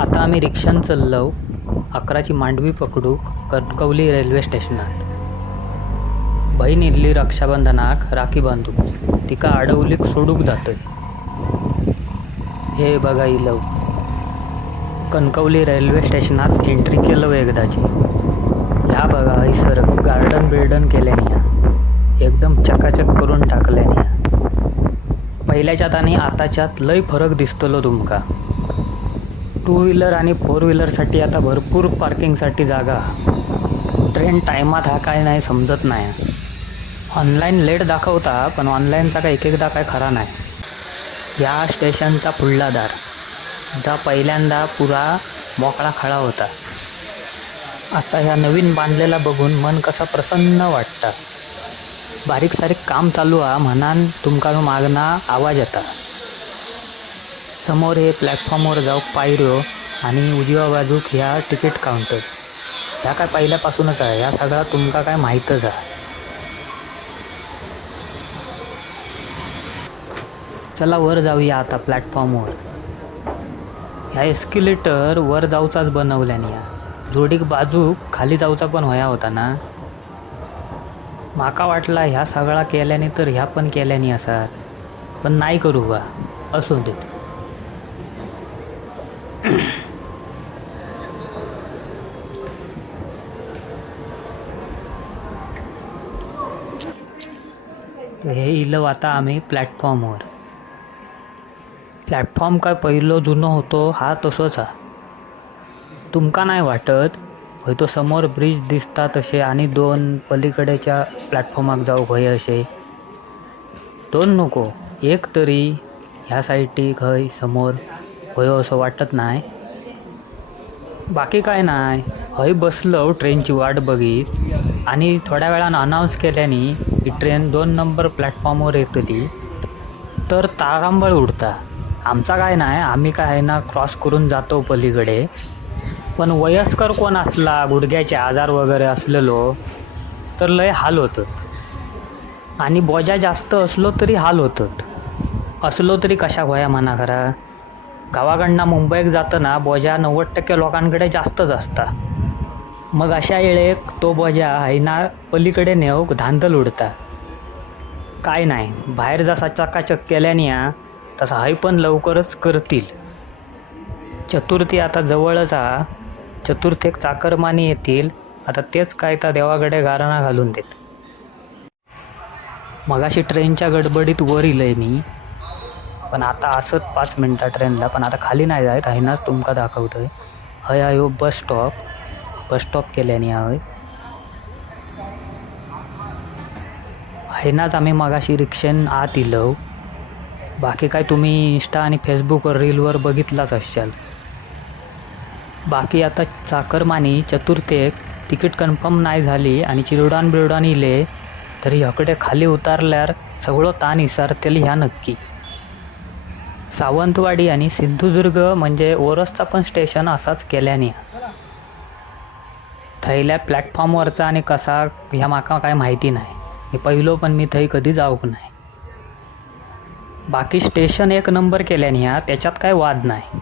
आता आम्ही रिक्षान चल्लव अकराची मांडवी पकडूक कणकवली रेल्वे स्टेशनात. बहीण इल्ली रक्षाबंधनाक राखी बांधूक तिका आडवलीक सोडूक जातय. हे बघा इलव कणकवली रेल्वे स्टेशनात एंट्री केलं एकदाची. ह्या बघा हैसर गार्डन बिल्डन केल्यानी निया एकदम चकाचक करून टाकल्यानी निया पहिल्याच्यात आणि आताच्यात लय फरक दिसतलो तुमका. टू व्हीलर आणि फोर व्हीलरसाठी आता भरपूर पार्किंगसाठी जागा. ट्रेन टायमात हा काय नाही समजत नाही. ऑनलाईन लेट दाखवता पण ऑनलाईनचा काय एक एकदा काय खरा नाही. या स्टेशनचा पुढला दार जा पहिल्यांदा पुरा मोकळा खळा होता. आता ह्या नवीन बांधलेला बघून मन कसा प्रसन्न वाटता. बारीक सारीक काम चालू हा म्हणान तुमका मागना आवाज येता. समोर हे प्लॅटफॉर्मवर जाऊक पायऱ्यो आणि उजव्या बाजूक ह्या तिकीट काउंटर ह्या काय पहिल्यापासूनच आहे. ह्या सगळा तुमका काय माहीतच आहे. चला वर जाऊया आता प्लॅटफॉर्मवर ह्या एस्किलेटर वर जाऊचाच बनवल्यानी या. जोडीक बाजूक खाली जाऊचा पण होया होता ना? माका वाटला ह्या सगळा केल्याने तर ह्या पण केल्यानी असात पण नाही करू बा असू देत. तर हे इलं आता आम्ही प्लॅटफॉर्मवर. प्लॅटफॉर्म काय पहिलो जुनो होतो हा तसोच हा तुमका नाही वाटत? होय तो समोर ब्रिज दिसता तसे आणि दोन पलीकडेच्या प्लॅटफॉर्माक जाऊक हय असे. दोन नको एक तरी ह्या साईडीक हय समोर होय असं वाटत नाही. बाकी काय नाही. हय बसलो ट्रेनची वाट बघीत आणि थोड्या वेळानं अनाऊन्स केल्यानी ही ट्रेन दोन नंबर प्लॅटफॉर्मवर येतली. तर तारांबळ उडता. आमचा काय नाही आम्ही काय आहे ना क्रॉस करून जातो पलीकडे. पण वयस्कर कोण असला गुडघ्याचे आजार वगैरे असलेलो तर लय हाल होतात. आणि बोजा जास्त असलो तरी हाल होतात. असलो तरी कशा गोया म्हणा खरा गावाकडनं मुंबईक जाताना बोजा नव्वद टक्के लोकांकडे जास्तच असता. मग अशा वेळेक तो बोजा हैना पलीकडे नेऊक धांदल उडता. काय नाही बाहेर जसा चकाचक केल्याने या तसा हय पण लवकरच करतील. चतुर्थी आता जवळच हा चतुर्थीक चाकरमानी येतील आता तेच काय तर देवाकडे गारणा घालून देत. मगाशी ट्रेनच्या गडबडीत वर इलंय मी पण आता असत पाच मिनटं ट्रेनला पण आता खाली नाही जायत हैनाच तुमका दाखवतोय. हय आयो हो बस स्टॉप. बस स्टॉप केल्याने हय हैनाच आम्ही मगाशी रिक्षेन आत इलो. बाकी काय तुम्ही इंस्टा आणि फेसबुकवर रीलवर बघितलाच असाल. बाकी आता चाकरमानी चतुर्थेक तिकीट कन्फर्म नाही झाली आणि चिरुडान बिरुडान इले तरी ह्याकडे खाली उतारल्यार सगळं ताण इसारतेल ह्या नक्की. सावंतवाडी आणि सिंधुदुर्ग म्हणजे ओरसचा पण स्टेशन असाच केल्याने. थैल्या प्लॅटफॉर्मवरचा आणि कसा ह्या माका काय माहिती नाही. मी पहिलो पण मी थंय कधी जाऊक नाही. बाकी स्टेशन एक नंबर केल्याने ह्या त्याच्यात काय वाद नाही.